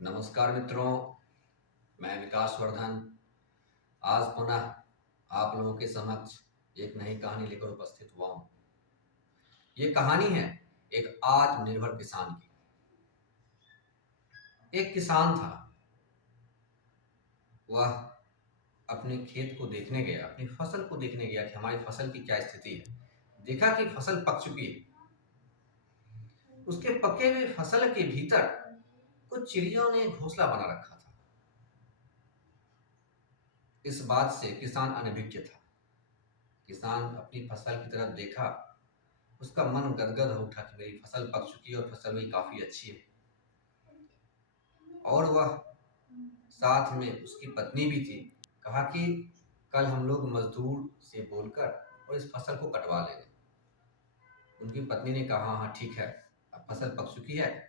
नमस्कार मित्रों, मैं विकास वर्धन आज पुनः आप लोगों के समक्ष एक नई कहानी लेकर उपस्थित हुआ हूँ। ये कहानी है एक आत्मनिर्भर किसान की। एक किसान था, वह अपने खेत को देखने गया, अपनी फसल को देखने गया कि हमारी फसल की क्या स्थिति है। देखा कि फसल पक चुकी है। उसके पके हुए फसल के भीतर कुछ चिड़ियों ने घोंसला बना रखा था। इस बात से किसान अनभिज्ञ था। किसान अपनी फसल की तरफ देखा, उसका मन गदगद हो उठा कि मेरी फसल पक चुकी है और फसल भी काफी अच्छी है। और वह साथ में उसकी पत्नी भी थी। कहा कि कल हम लोग मजदूर से बोलकर और इस फसल को कटवा लेंगे। उनकी पत्नी ने कहा, हाँ ठीक है, अब फसल पक चुकी है।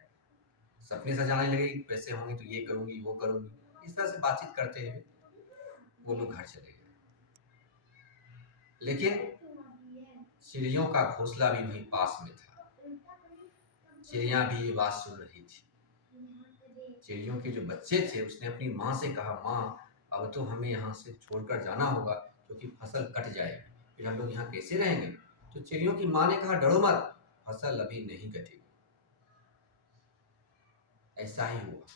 सपने सजाने लगे, पैसे होंगे तो ये करूंगी वो करूंगी। इस तरह से बातचीत करते हुए वो लोग घर चले गए। लेकिन चिड़ियों का घोंसला भी वहीं पास में था। चिड़िया भी ये बात सुन रही थी। चिड़ियों के जो बच्चे थे, उसने अपनी माँ से कहा, माँ अब तो हमें यहाँ से छोड़कर जाना होगा क्योंकि फसल कट जाएगी, फिर हम लोग यहाँ कैसे रहेंगे। तो चिड़ियों की माँ ने कहा, डरो मत, फसल अभी नहीं कटेगी। ऐसा ही हुआ।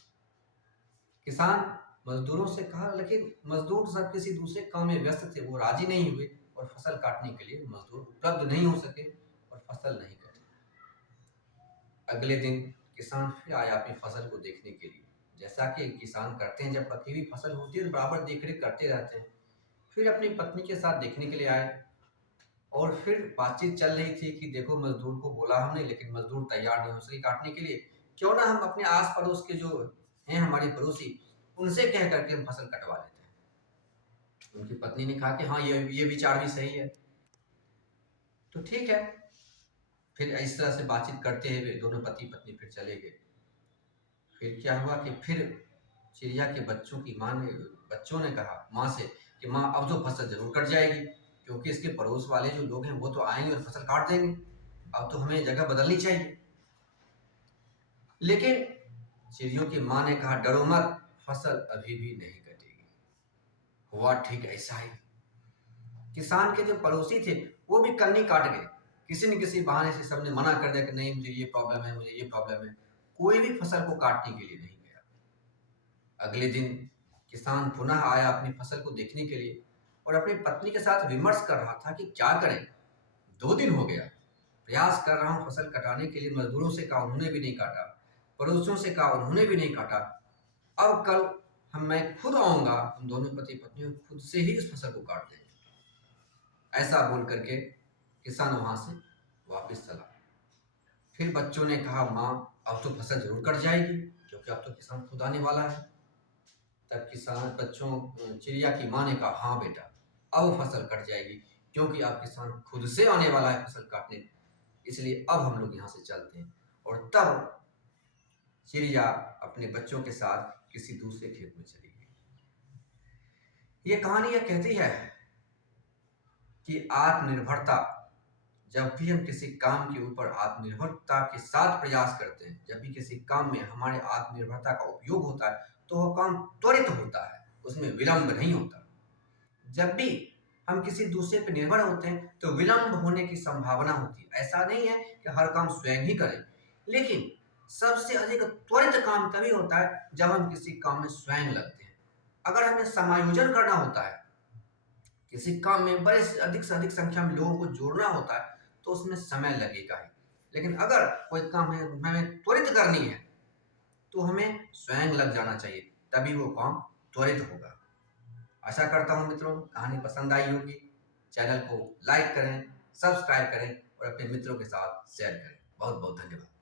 किसान मजदूरों से कहा, लेकिन मजदूर सब किसी दूसरे काम में व्यस्त थे, वो राजी नहीं हुए और फसल काटने के लिए मजदूर उपलब्ध नहीं हो सके और फसल नहीं कटी। अगले दिन किसान फिर आया अपनी फसल को देखने के लिए। जैसा कि किसान करते हैं, जब पकी हुई फसल होती है तो बराबर देख रेख करते रहते हैं। फिर अपनी पत्नी के साथ देखने के लिए आए और फिर बातचीत चल रही थी कि देखो मजदूर को बोला हमने, लेकिन मजदूर तैयार नहीं हो सके काटने के लिए। क्यों ना हम अपने आस पड़ोस के जो हैं हमारे पड़ोसी, उनसे कह करके हम फसल कटवा लेते हैं। उनकी पत्नी ने कहा कि हाँ ये विचार भी सही है, तो ठीक है। फिर इस तरह से बातचीत करते हुए दोनों पति पत्नी फिर चले गए। फिर क्या हुआ कि फिर चिड़िया के बच्चों ने कहा माँ से कि माँ अब तो फसल जरूर कट जाएगी, क्योंकि इसके पड़ोस वाले जो लोग हैं वो तो आएंगे और फसल काट देंगे। अब तो हमें जगह बदलनी चाहिए। लेकिन चिड़ियों की माँ ने कहा, डरो मत, फसल अभी भी नहीं कटेगी। हुआ ठीक ऐसा ही। किसान के जो पड़ोसी थे वो भी कन्नी काट गए। किसी न किसी बहाने से सबने मना कर दिया कि नहीं, मुझे ये प्रॉब्लम है, मुझे ये प्रॉब्लम है। कोई भी फसल को काटने के लिए नहीं गया। अगले दिन किसान पुनः आया अपनी फसल को देखने के लिए और अपनी पत्नी के साथ विमर्श कर रहा था कि क्या करें। 2 दिन हो गया, प्रयास कर रहा हूं फसल कटाने के लिए। मजदूरों से कहा, उन्होंने भी नहीं काटा। पड़ोसियों से कहा, उन्होंने भी नहीं काटा। अब कल मैं खुद आऊंगा, हम दोनों पति पत्नी खुद से ही इस फसल को काट देंगे। ऐसा बोल करके किसान वहां से वापस चला। फिर बच्चों ने कहा, माँ अब तो फसल जरूर कट जाएगी, क्योंकि अब तो किसान खुद आने वाला है। तब चिड़िया की माँ ने कहा, हाँ बेटा, अब फसल कट जाएगी, क्योंकि अब किसान खुद से आने वाला है फसल काटने, इसलिए अब हम लोग यहाँ से चलते हैं। और तब चिड़िया अपने बच्चों के साथ किसी दूसरे खेत में चली गई। ये कहानी यह कहती है कि आत्मनिर्भरता, जब भी हम किसी काम के ऊपर आत्मनिर्भरता के साथ प्रयास करते हैं, जब भी किसी काम में हमारे आत्मनिर्भरता का उपयोग होता है, तो वह काम त्वरित होता है, उसमें विलंब नहीं होता। जब भी हम किसी दूसरे पर निर्भर होते हैं तो विलंब होने की संभावना होती है। ऐसा नहीं है कि हर काम स्वयं ही करें, लेकिन सबसे अधिक त्वरित काम तभी होता है जब हम किसी काम में स्वयं लगते हैं। अगर हमें समायोजन करना होता है, किसी काम में बड़े से अधिक संख्या में लोगों को जोड़ना होता है, तो उसमें समय लगेगा ही। लेकिन अगर कोई काम हमें त्वरित करनी है तो हमें स्वयं लग जाना चाहिए, तभी वो काम त्वरित होगा। आशा करता हूं मित्रों कहानी पसंद आई होगी। चैनल को लाइक करें, सब्सक्राइब करें और अपने मित्रों के साथ शेयर करें। बहुत बहुत धन्यवाद।